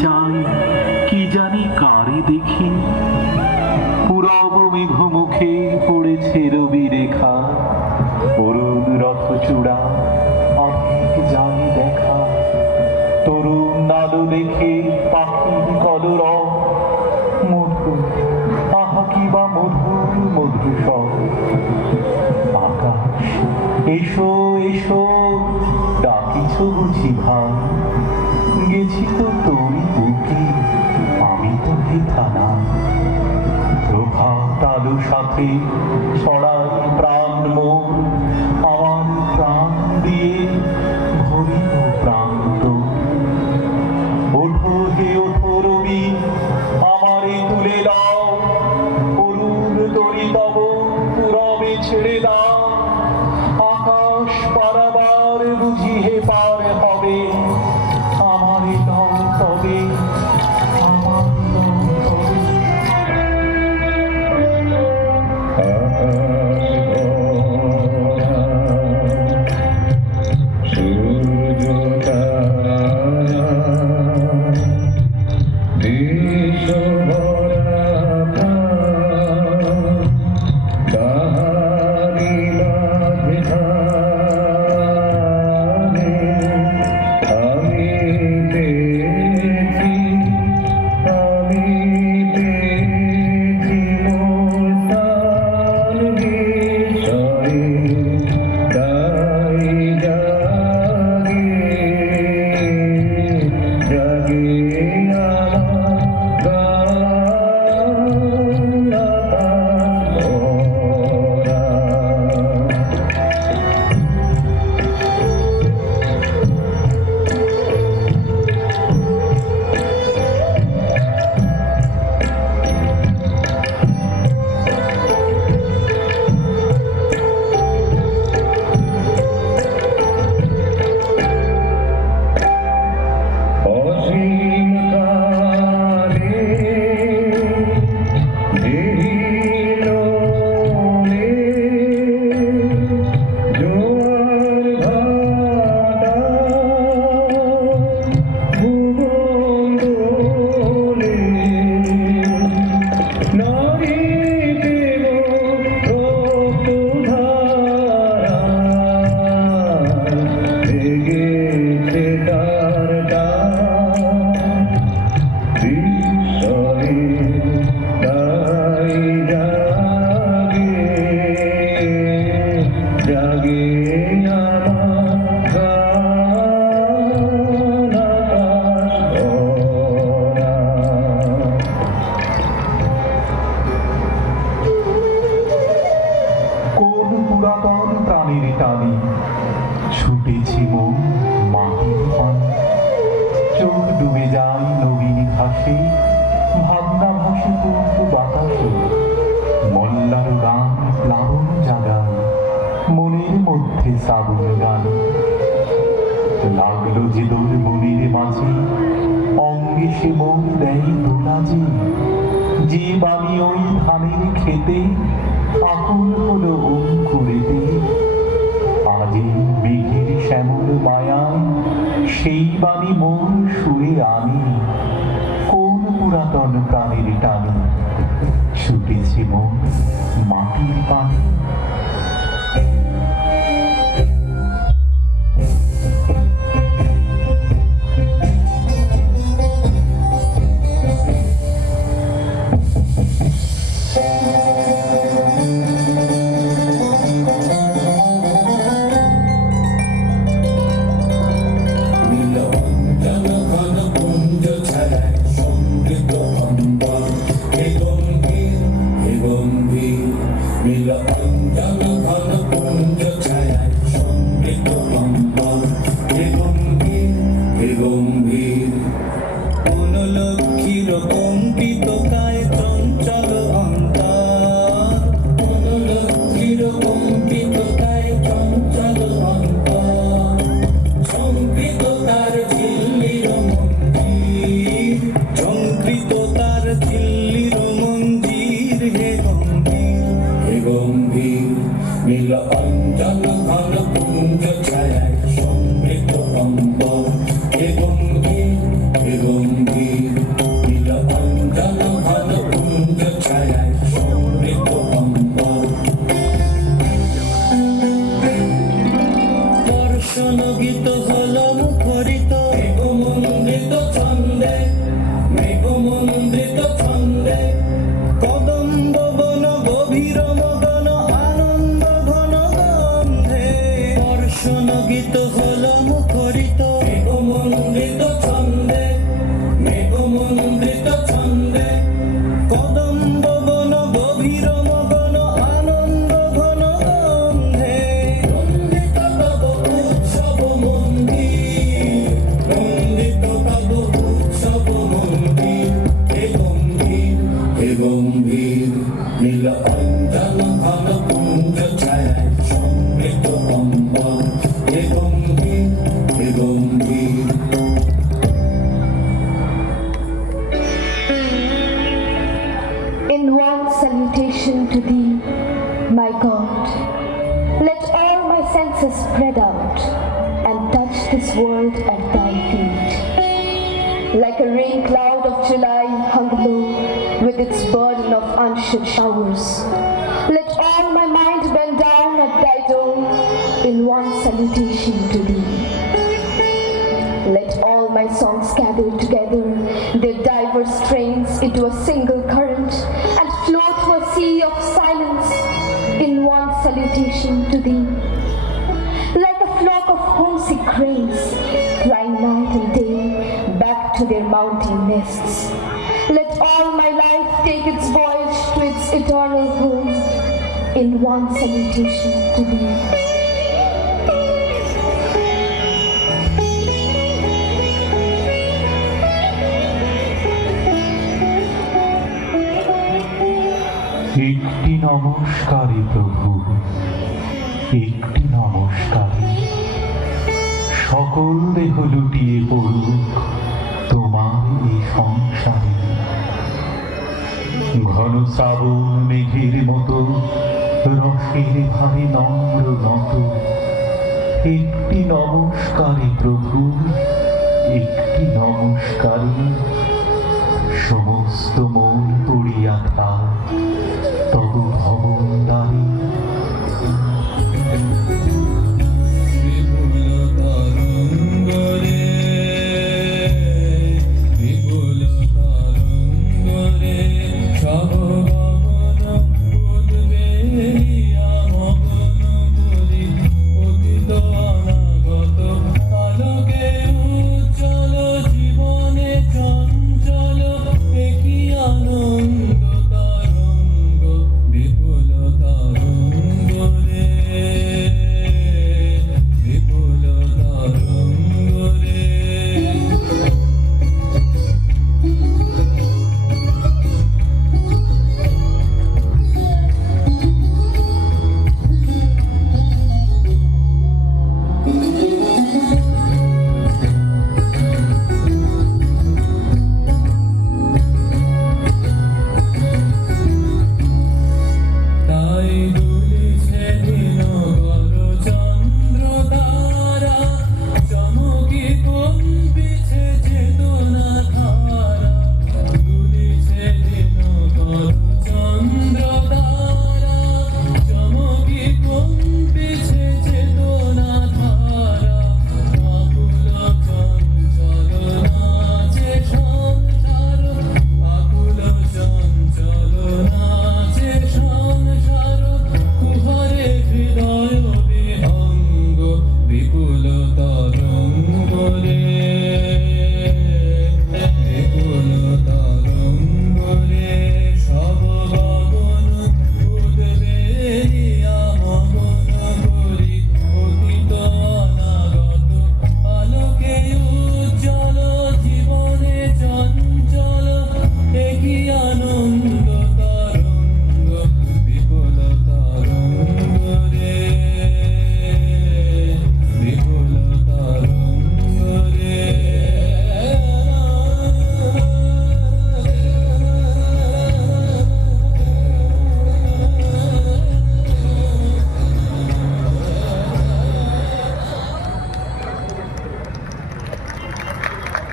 চাই কি জানি কারে দেখি, পুরব মেঘ মুখে পড়েছে রবি রেখা, অরুণ রথ চূড়া অনেক যাই দেখা, তরুণ আলো দেখে পাখির কলরব, মধু আহা কি বা মধুর মধুর স্বর। আকাশ এসো এসো ডাকিছ বুঝি ভাই, গেছি তো তোরই বুকে আমি তো হেথা না। প্রভাত আলো সাথে ছড়াই প্রাণ মোর, আমার প্রাণ দিয়ে ভরিব প্রান্ত। ওঠো হে ওঠো রবি আমারে তুলে দাও, অরুণ তরি তব পুরবে ছেড়ে দাও। আকাশ পারাবার বুঝি হে পার হবে, আমারে দাও তবে আমার দাও তবে। পুরাতন প্রাণীর টানে ছুটেছি মন মাটির পানে, চোখ ডুবে যায় নবীন ঘাসে, ভাবনা ভাসে পূর্ব বাতাসে। মল্লার গান প্লাবন জাগায় মনের মধ্যে শ্রাবণ গান, লাগলো যে দোল মনের মাঝে, অঙ্গে সে মন দেয় দোলাজে। যে বাণী ওই ধানের খেতে আকুল হলো অঙ্কুরেতে, আজে মেঘের শ্যামল মায়ায় সেই বাণী মন সুরে আনি। কোন পুরাতন প্রাণীর টানে ছুটেছে মন মাটির পানে। Mila this world at thy feet. Like a rain cloud of July hung low with its burden of unshed showers, let all my mind bend down at thy door in one salutation to thee. Let all my songs gather together their diverse strains into a single current and flow to a sea of silence in one salutation to thee. Like a flock of homesick cranes flying night and day back to their mountain nests, let all my life take its voyage to its eternal home in one salutation to thee. একটি নমস্কারে প্রভু, একটি নমস্কারে সকল দেহ লুটিয়ে পড়ুক তোমার এই সংসারে। ঘন শ্রাবণ মেঘের মতো রসের ভারে নম্র নত, একটি নমস্কারে প্রভু, একটি নমস্কারে সমস্ত মন পড়িয়া থাক